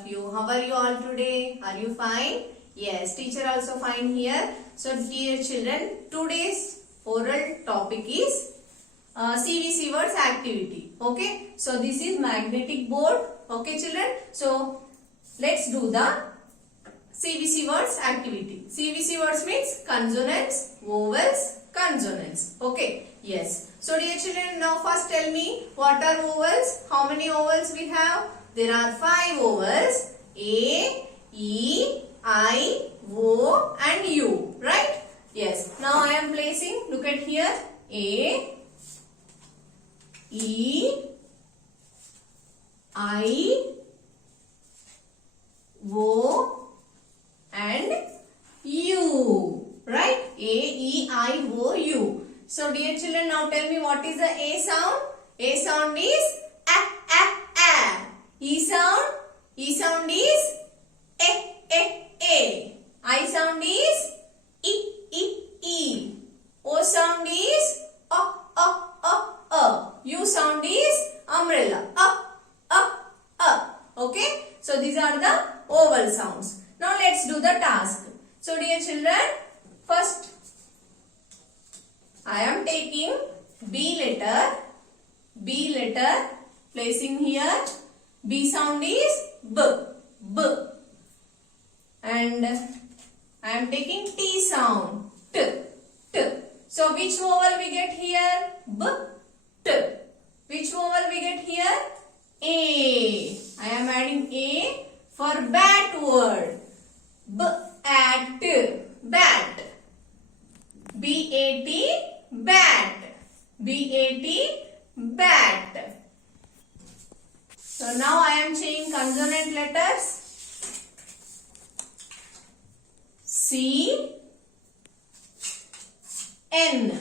of you. How are you all today? Are you fine? Yes, teacher also fine here. So dear children, today's oral topic is CVC words activity. Okay, so this is magnetic board. Okay children, so let's do the CVC words activity. CVC words means consonants, vowels, consonants. Okay, yes. So dear children, now first tell me what are vowels? How many vowels we have? There are 5 vowels: A, E, I, O and U. Right? Yes. Now I am placing, look at here, A, E, I, O and U. Right? A, E, I, O, U. So dear children, now tell me what is the A sound? A sound is A, A, A. E sound? E sound is E, E, A. I sound is I, I, E. O sound is O, O, O, O. U sound is umbrella. Okay? So these are the vowel sounds. Now let's do the task. So dear children, first I am taking B letter, placing here. B sound is B, B. And I am taking T sound, T, T. So which vowel we get here? B, T. Which vowel we get here? A. I am adding A for bat word. B, at, bat. B-A-T, bat. B-A-T, bat. So now I am changing consonant letters. C, N.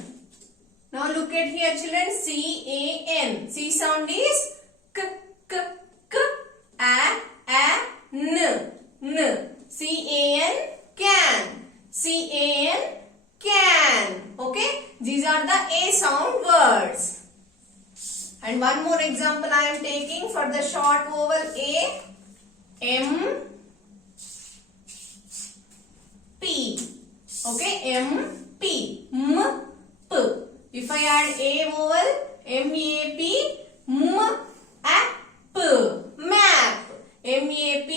Now look at here children, C-A-N. C sound is K, K, K. A, N, N. C-A-N, can. C-A-N, can. Okay, these are the A sound words. And one more example I am taking for the short vowel A. M, P. Okay, M, P. M, P. If I add A vowel, M, A, P, M, A, P. Map. M, A, P,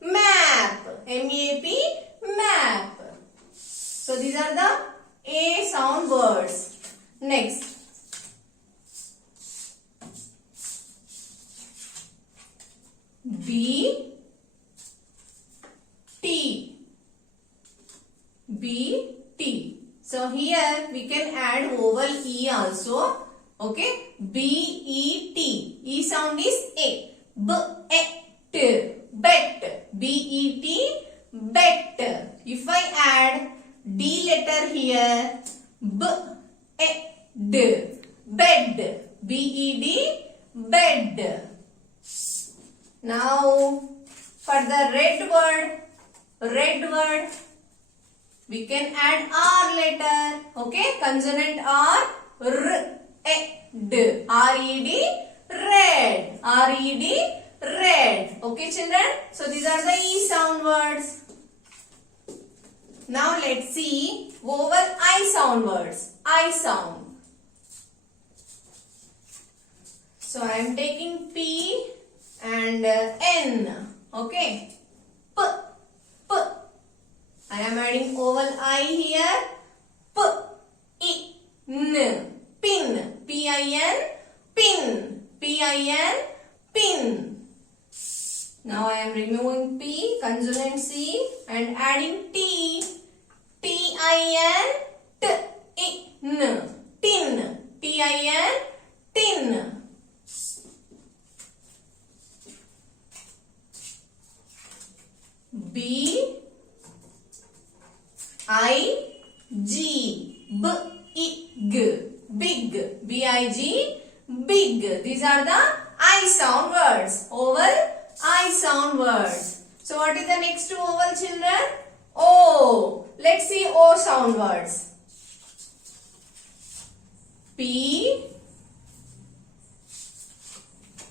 map. M, A, P, map. So these are the A sound words. Next. B, T. B, T. So here we can add vowel E also. Okay. B, E, T. E sound is A. B, E, T. Bet. B, E, T. Bet. If I add D letter here, B, E, D. Bed. B, E, D. Bed. Now, for the red word, we can add R letter. Okay, consonant R, R, E, D. R-E-D, red. R-E-D, red. Okay, children? So, these are the E sound words. Now, let's see vowel I sound words. I sound. So, I am taking P and N. Okay. P, P. I am adding vowel I here. P, I, N. Pin. P-I-N. Pin. P-I-N. Pin. Now I am removing P, consonant C, and adding T. T-I-N. T-I-N. Tin. T-I-N. Tin. B, I, G. B-I-G. Big. B-I-G. Big. These are the I sound words. Vowel I sound words. So what is the next vowel children? O. Let's see O sound words. P,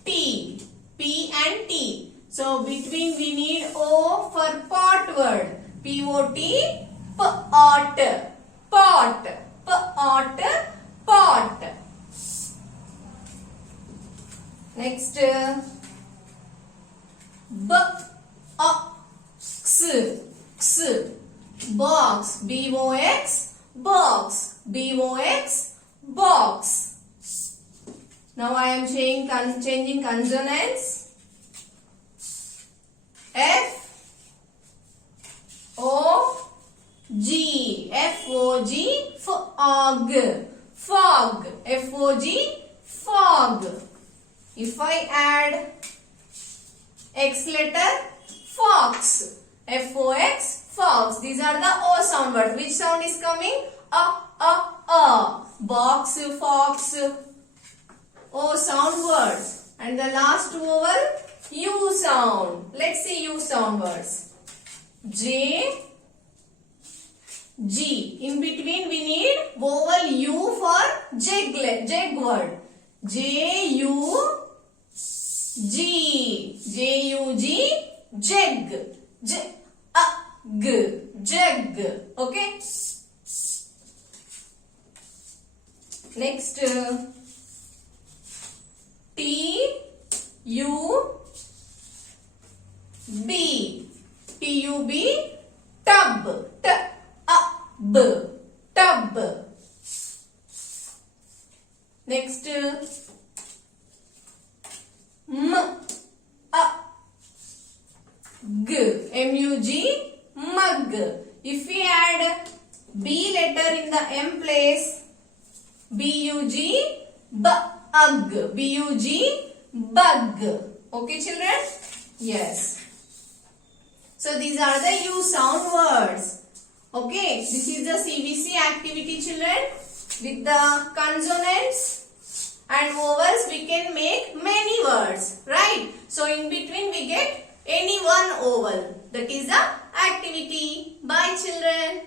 T. P and T. So between we need O for pot word. P-O-T, pot, pot, pot, pot. Next, X, box, B-O-X, box, B-O-X, box. Now I am changing consonants. F-O-G, F-O-G, fog, fog, F-O-G, fog. If I add X letter, fox, F-O-X, fox. These are the O sound words. Which sound is coming? A. Box, fox, O sound words. And the last vowel, U sound. Let's see U sound words. J, G. In between we need vowel U for jag word. J-U, G, J-U-G, jag, jag, okay. Next, T-U-B, T-U-B, tub, tub. Next, M-U-G, mug. If we add B letter in the M place, B-U-G, bug, B-U-G, bug. Okay, children? Yes. So these are the U sound words. Okay, this is the CBC activity, children. With the consonants and vowels we can make many words, right? So in between we get any one vowel. That is the activity. Bye, children.